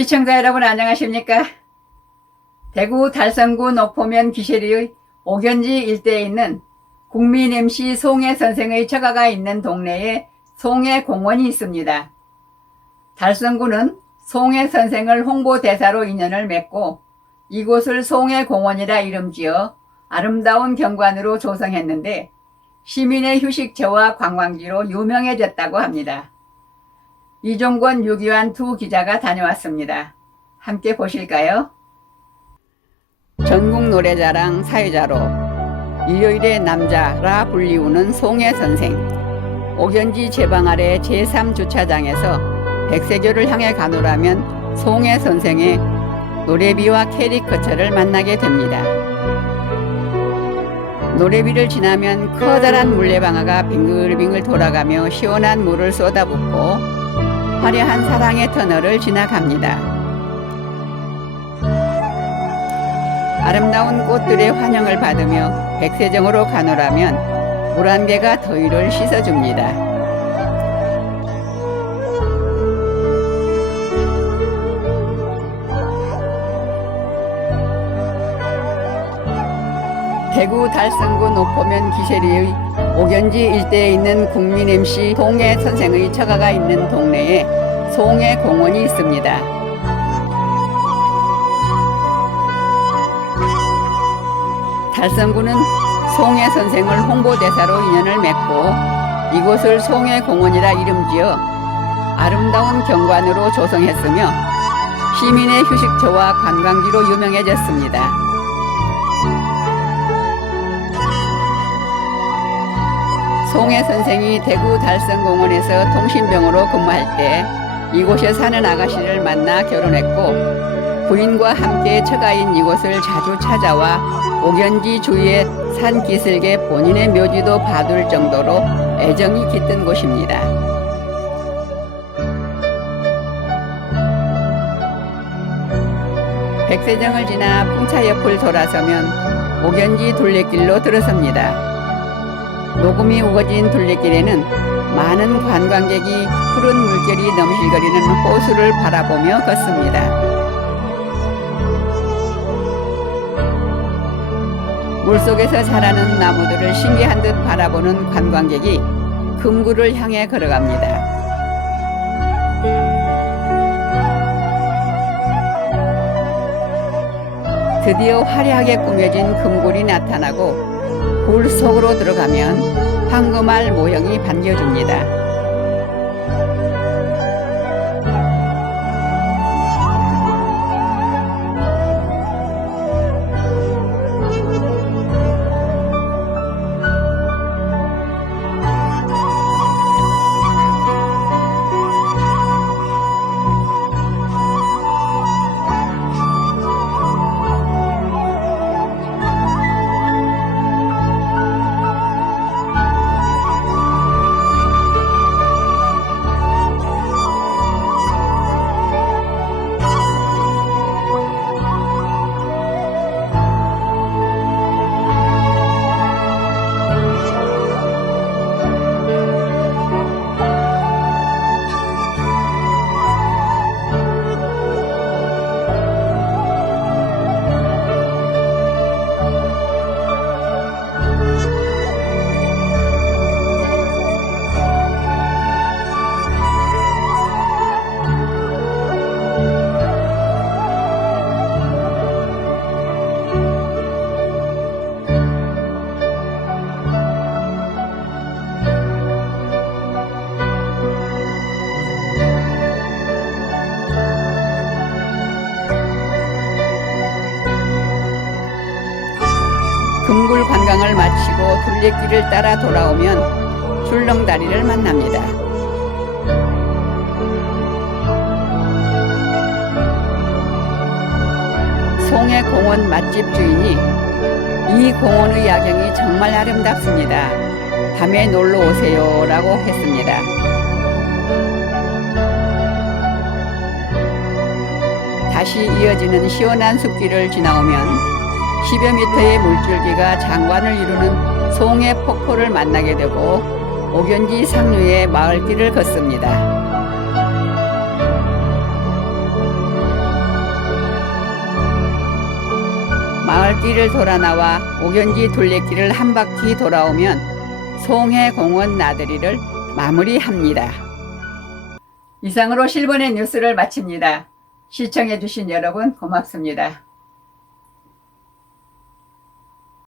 시청자 여러분 안녕하십니까? 대구 달성구 녹포면 기시리의 오견지 일대에 있는 국민 MC 송해 선생의 처가가 있는 동네에 송해 공원이 있습니다. 달성구는 송해 선생을 홍보대사로 인연을 맺고 이곳을 송해 공원이라 이름 지어 아름다운 경관으로 조성했는데 시민의 휴식처와 관광지로 유명해졌다고 합니다. 이종권 유기환 두 기자가 다녀왔습니다. 함께 보실까요? 전국 노래자랑 사회자로 일요일의 남자라 불리우는 송해 선생. 오견지 제방 아래 제3주차장에서 백세교를 향해 가노라면 송해 선생의 노래비와 캐리커처를 만나게 됩니다. 노래비를 지나면 커다란 물레방아가 빙글빙글 돌아가며 시원한 물을 쏟아붓고 화려한 사랑의 터널을 지나갑니다. 아름다운 꽃들의 환영을 받으며 백세정으로 가노라면 물한 개가 더위를 씻어줍니다. 대구 달성구 노포면 기세리의 오견지 일대에 있는 국민 MC 송해 선생의 처가가 있는 동네에 송해 공원이 있습니다. 달성구는 송해 선생을 홍보대사로 인연을 맺고 이곳을 송해 공원이라 이름지어 아름다운 경관으로 조성했으며 시민의 휴식처와 관광지로 유명해졌습니다. 송해 선생이 대구 달성공원에서 통신병으로 근무할 때 이곳에 사는 아가씨를 만나 결혼했고 부인과 함께 처가인 이곳을 자주 찾아와 오견지 주위의 산 기슭에 본인의 묘지도 봐둘 정도로 애정이 깃든 곳입니다. 백세정을 지나 풍차 옆을 돌아서면 오견지 둘레길로 들어섭니다. 녹음이 우거진 둘레길에는 많은 관광객이 푸른 물결이 넘실거리는 호수를 바라보며 걷습니다. 물속에서 자라는 나무들을 신기한 듯 바라보는 관광객이 금굴을 향해 걸어갑니다. 드디어 화려하게 꾸며진 금굴이 나타나고 굴 속으로 들어가면 황금알 모형이 반겨줍니다. 관광을 마치고 둘레길을 따라 돌아오면 출렁다리를 만납니다. 송해 공원 맛집 주인이 이 공원의 야경이 정말 아름답습니다. 밤에 놀러 오세요 라고 했습니다. 다시 이어지는 시원한 숲길을 지나오면 10여 미터의 물줄기가 장관을 이루는 송해 폭포를 만나게 되고 옥연지 상류의 마을길을 걷습니다. 마을길을 돌아 나와 옥연지 둘레길을 한 바퀴 돌아오면 송해공원 나들이를 마무리합니다. 이상으로 실버의 뉴스를 마칩니다. 시청해주신 여러분 고맙습니다.